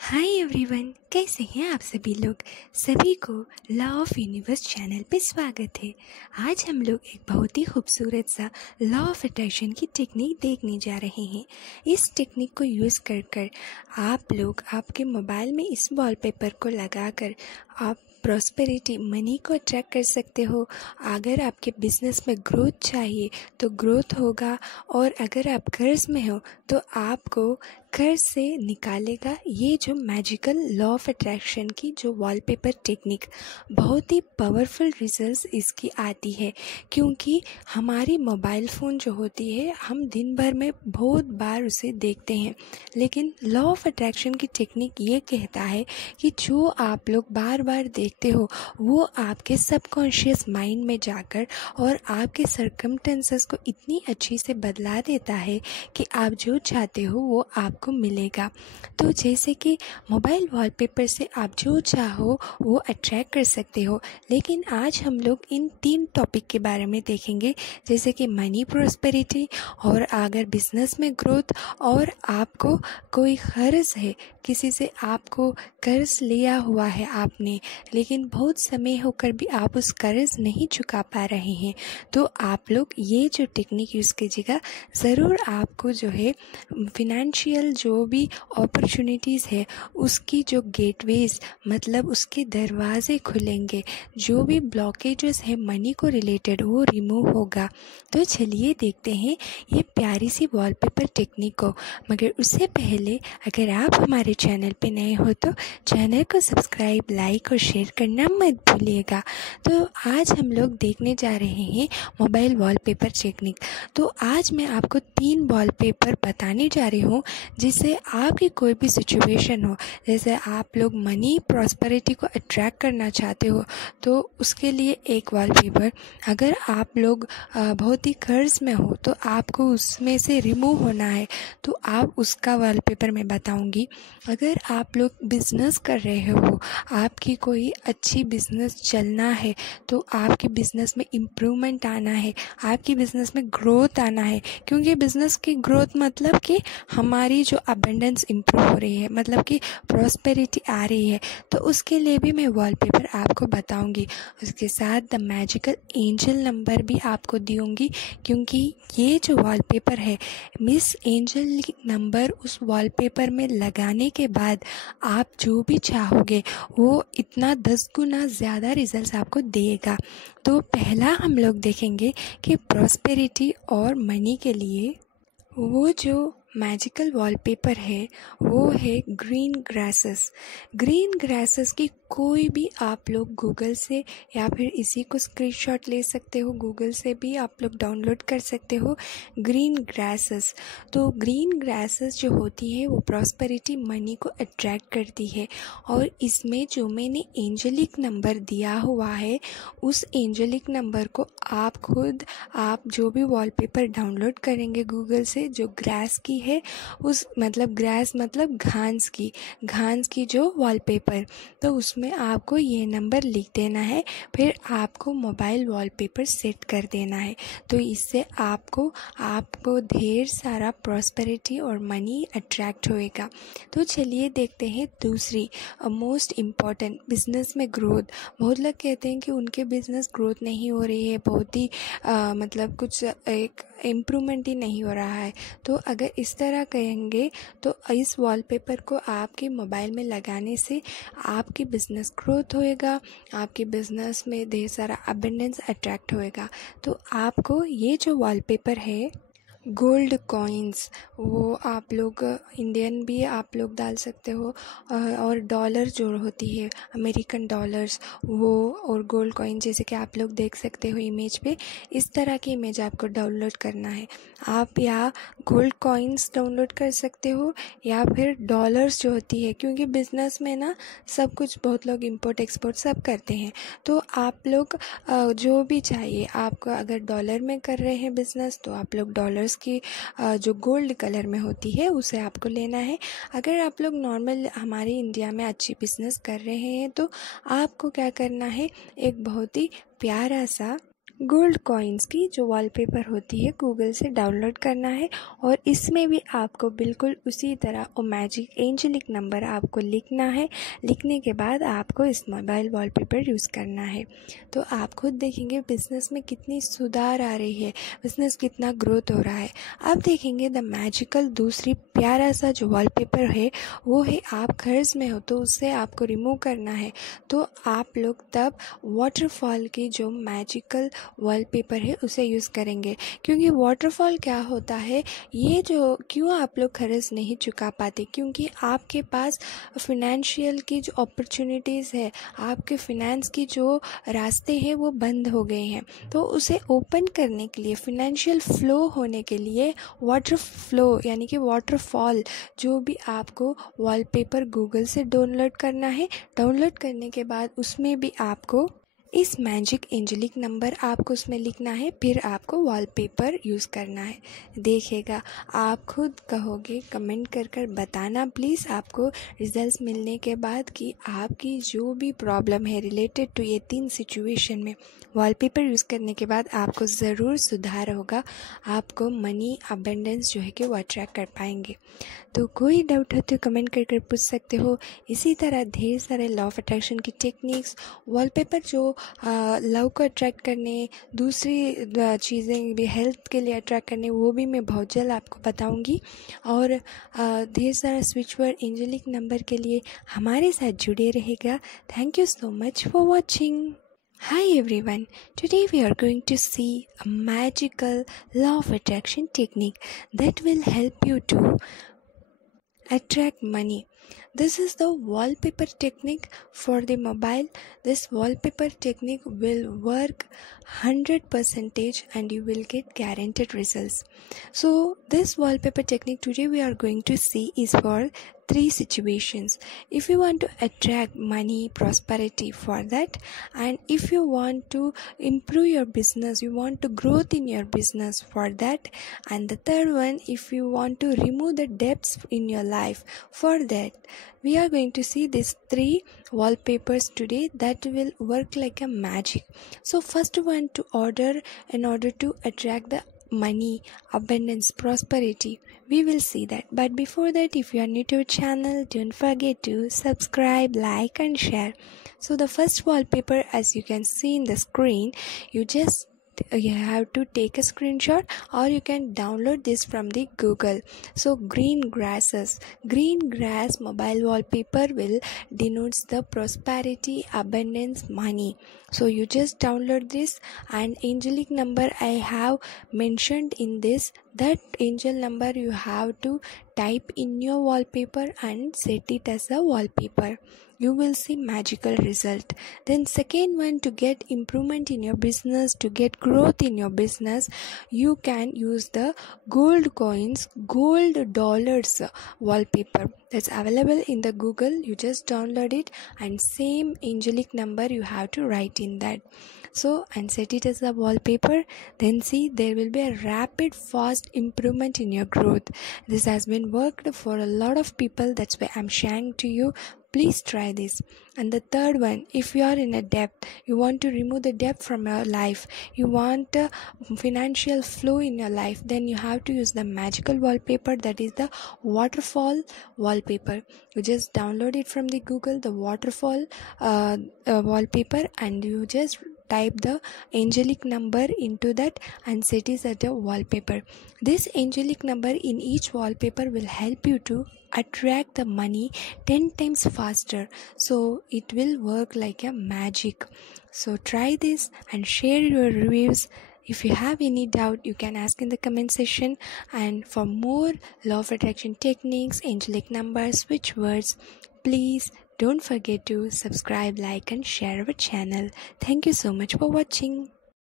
Hi everyone, कैसे हैं आप सभी लोग। सभी को लॉ ऑफ यूनिवर्स चैनल पे स्वागत है। आज हम लोग एक बहुत ही खूबसूरत सा लॉ ऑफ अट्रैक्शन की टेक्निक देखने जा रहे हैं। इस टेक्निक को यूज़ कर आप लोग आपके मोबाइल में इस वॉलपेपर को लगाकर आप प्रॉस्पेरिटी मनी को अट्रैक्ट कर सकते हो। अगर आपके बिजनेस में ग्रोथ चाहिए तो ग्रोथ होगा, और अगर आप कर्ज में हो तो आपको कर्ज से निकालेगा। ये जो मैजिकल लॉ ऑफ अट्रैक्शन की जो वॉलपेपर टेक्निक, बहुत ही पावरफुल रिजल्ट्स इसकी आती है, क्योंकि हमारी मोबाइल फ़ोन जो होती है हम दिन भर में बहुत बार उसे देखते हैं, लेकिन लॉ ऑफ अट्रैक्शन की टेक्निक ये कहता है कि जो आप लोग बार बार देखते हो वो आपके सबकॉन्शियस माइंड में जाकर और आपके सर्कमस्टेंसेस को इतनी अच्छी से बदला देता है कि आप जो चाहते हो वो आपको मिलेगा। तो जैसे कि मोबाइल वॉलपेपर से आप जो चाहो वो अट्रैक्ट कर सकते हो, लेकिन आज हम लोग इन 3 टॉपिक के बारे में देखेंगे, जैसे कि मनी प्रॉस्पेरिटी, और अगर बिजनेस में ग्रोथ, और आपको कोई कर्ज है, किसी से आपको कर्ज लिया हुआ है आपने, लेकिन बहुत समय होकर भी आप उस कर्ज नहीं चुका पा रहे हैं, तो आप लोग ये जो टेक्निक यूज़ कीजिएगा। ज़रूर आपको जो है फिनेंशियल जो भी अपॉर्चुनिटीज़ है उसकी जो गेटवेज, मतलब उसके दरवाज़े खुलेंगे, जो भी ब्लॉकेजेस है मनी को रिलेटेड वो रिमूव होगा। तो चलिए देखते हैं ये प्यारी सी वॉलपेपर टेक्निक को। मगर उससे पहले अगर आप हमारे चैनल पे नए हो तो चैनल को सब्सक्राइब, लाइक और शेयर करना मत भूलिएगा। तो आज हम लोग देखने जा रहे हैं मोबाइल वॉलपेपर टेक्निक। तो आज मैं आपको 3 वॉलपेपर बताने जा रही हूँ, जिससे आपकी कोई भी सिचुएशन हो, जैसे आप लोग मनी प्रॉस्पेरिटी को अट्रैक्ट करना चाहते हो तो उसके लिए एक वॉलपेपर, अगर आप लोग बहुत ही कर्ज में हो तो आपको उसमें से रिमूव होना है तो आप उसका वॉलपेपर मैं बताऊंगी। अगर आप लोग बिजनेस कर रहे हो, आपकी कोई अच्छी बिजनेस चलना है, तो आपके बिजनेस में इम्प्रूवमेंट आना है, आपकी बिजनेस में ग्रोथ आना है, क्योंकि बिजनेस की ग्रोथ मतलब कि हमारी जो अबंडेंस इम्प्रूव हो रही है, मतलब कि प्रॉस्पेरिटी आ रही है, तो उसके लिए भी मैं वॉलपेपर आपको बताऊंगी। उसके साथ द मैजिकल एंजल नंबर भी आपको दूंगी, क्योंकि ये जो वॉलपेपर है, मिस एंजल नंबर उस वॉलपेपर में लगाने के बाद आप जो भी चाहोगे वो इतना 10 गुना ज़्यादा रिजल्ट्स आपको देगा। तो पहला हम लोग देखेंगे कि प्रॉस्पेरिटी और मनी के लिए वो जो मैजिकल वॉलपेपर है वो है ग्रीन ग्रासेस। ग्रीन ग्रासेस की कोई भी आप लोग गूगल से या फिर इसी को स्क्रीनशॉट ले सकते हो, गूगल से भी आप लोग डाउनलोड कर सकते हो ग्रीन ग्रासेस। तो ग्रीन ग्रासेस जो होती है वो प्रॉस्पेरिटी मनी को अट्रैक्ट करती है, और इसमें जो मैंने एंजेलिक नंबर दिया हुआ है उस एंजेलिक नंबर को आप खुद, आप जो भी वॉलपेपर डाउनलोड करेंगे गूगल से, जो ग्रास की है उस, मतलब ग्रास मतलब घास की जो वॉलपेपर, तो उसमें आपको ये नंबर लिख देना है, फिर आपको मोबाइल वॉलपेपर सेट कर देना है। तो इससे आपको ढेर सारा प्रॉस्पेरिटी और मनी अट्रैक्ट होएगा। तो चलिए देखते हैं दूसरी मोस्ट इम्पॉर्टेंट, बिजनेस में ग्रोथ। बहुत लोग कहते हैं कि उनके बिजनेस ग्रोथ नहीं हो रही है, बहुत ही मतलब कुछ एक इम्प्रूवमेंट ही नहीं हो रहा है। तो अगर इस तरह कहेंगे तो इस वॉलपेपर को आपके मोबाइल में लगाने से आपकी बिजनेस ग्रोथ होएगा, आपके बिजनेस में ढेर सारा अबंडेंस अट्रैक्ट होएगा। तो आपको ये जो वॉलपेपर है, गोल्ड कॉइन्स, वो आप लोग इंडियन भी आप लोग डाल सकते हो, और डॉलर जो होती है अमेरिकन डॉलर्स वो, और गोल्ड कॉइन, जैसे कि आप लोग देख सकते हो इमेज पे, इस तरह की इमेज आपको डाउनलोड करना है। आप या गोल्ड कॉइन्स डाउनलोड कर सकते हो या फिर डॉलर्स जो होती है, क्योंकि बिजनेस में ना सब कुछ, बहुत लोग इंपोर्ट एक्सपोर्ट सब करते हैं, तो आप लोग जो भी चाहिए, आपको अगर डॉलर में कर रहे हैं बिजनेस तो आप लोग डॉलर्स की जो गोल्ड कलर में होती है उसे आपको लेना है। अगर आप लोग नॉर्मल हमारे इंडिया में अच्छी बिजनेस कर रहे हैं तो आपको क्या करना है, एक बहुत ही प्यारा सा गोल्ड कॉइन्स की जो वॉलपेपर होती है गूगल से डाउनलोड करना है और इसमें भी आपको बिल्कुल उसी तरह वो मैजिक एंजेलिक नंबर आपको लिखना है। लिखने के बाद आपको इस मोबाइल वॉलपेपर यूज़ करना है। तो आप खुद देखेंगे बिज़नेस में कितनी सुधार आ रही है, बिज़नेस कितना ग्रोथ हो रहा है। अब देखेंगे द मैजिकल दूसरी प्यारा सा जो वॉलपेपर है वो है आप कर्ज में हो तो उससे आपको रिमूव करना है। तो आप लोग तब वाटरफॉल की जो मैजिकल वॉलपेपर है उसे यूज़ करेंगे, क्योंकि वाटरफॉल क्या होता है, ये जो क्यों आप लोग कर्ज नहीं चुका पाते, क्योंकि आपके पास फिनेंशियल की जो अपॉर्चुनिटीज़ है, आपके फिनेंस की जो रास्ते हैं वो बंद हो गए हैं। तो उसे ओपन करने के लिए, फिनेंशियल फ्लो होने के लिए वाटर फ्लो यानी कि वाटरफॉल जो भी आपको वॉलपेपर गूगल से डाउनलोड करना है। डाउनलोड करने के बाद उसमें भी आपको इस मैजिक एंजेलिक नंबर आपको उसमें लिखना है, फिर आपको वॉलपेपर यूज़ करना है। देखिएगा, आप खुद कहोगे, कमेंट कर बताना प्लीज़ आपको रिजल्ट्स मिलने के बाद कि आपकी जो भी प्रॉब्लम है रिलेटेड टू ये 3 सिचुएशन में वॉलपेपर यूज़ करने के बाद आपको ज़रूर सुधार होगा। आपको मनी अबंडेंस जो है कि वो अट्रैक्ट कर पाएंगे। तो कोई डाउट हो तो कमेंट कर पूछ सकते हो। इसी तरह ढेर सारे लॉ ऑफ अट्रैक्शन की टेक्निक्स, वॉलपेपर जो लव को अट्रैक्ट करने, दूसरी चीज़ें भी हेल्थ के लिए अट्रैक्ट करने, वो भी मैं बहुत जल्द आपको बताऊंगी। और ढेर सारा स्विच वर्ड एंजेलिक नंबर के लिए हमारे साथ जुड़े रहेगा। Thank you so much for watching. Hi everyone, today we are going to see a magical law of attraction technique that will help you to attract money. This is the wallpaper technique for the mobile. This wallpaper technique will work 100% and you will get guaranteed results. So this wallpaper technique today we are going to see is for 3 situations. If you want to attract money, prosperity for that, and if you want to improve your business, you want to growth in your business for that, and the third one, if you want to remove the debts in your life for that. We are going to see these 3 wallpapers today that will work like a magic. So first one to order in order to attract the money, abundance, prosperity. We will see that. But before that, if you are new to our channel, don't forget to subscribe, like and share. So the first wallpaper, as you can see in the screen, you have to take a screenshot or you can download this from the Google. So green grass mobile wallpaper will denotes the prosperity, abundance, money. So you just download this, and angelic number I have mentioned in this. That angel number you have to type in your wallpaper and set it as a wallpaper. You will see magical result. Then second one, to get improvement in your business, to get growth in your business, you can use the gold coins, gold dollars wallpaper that's available in the Google. You just download it and same angelic number you have to write in that. So and set it as a wallpaper. Then see, there will be a rapid fast improvement in your growth. This has been worked for a lot of people, that's why I'm sharing to you. Please try this. And the third one, if you are in a debt, you want to remove the debt from your life, you want financial flow in your life, then you have to use the magical wallpaper, that is the waterfall wallpaper. You just download it from the Google, the waterfall wallpaper, and you just type the angelic number into that and set it as a wallpaper. This angelic number in each wallpaper will help you to attract the money 10 times faster. So it will work like a magic. So try this and share your reviews. If you have any doubt, you can ask in the comment section. And for more law of attraction techniques, angelic numbers, switch words, please don't forget to subscribe, like and share our channel. Thank you so much for watching.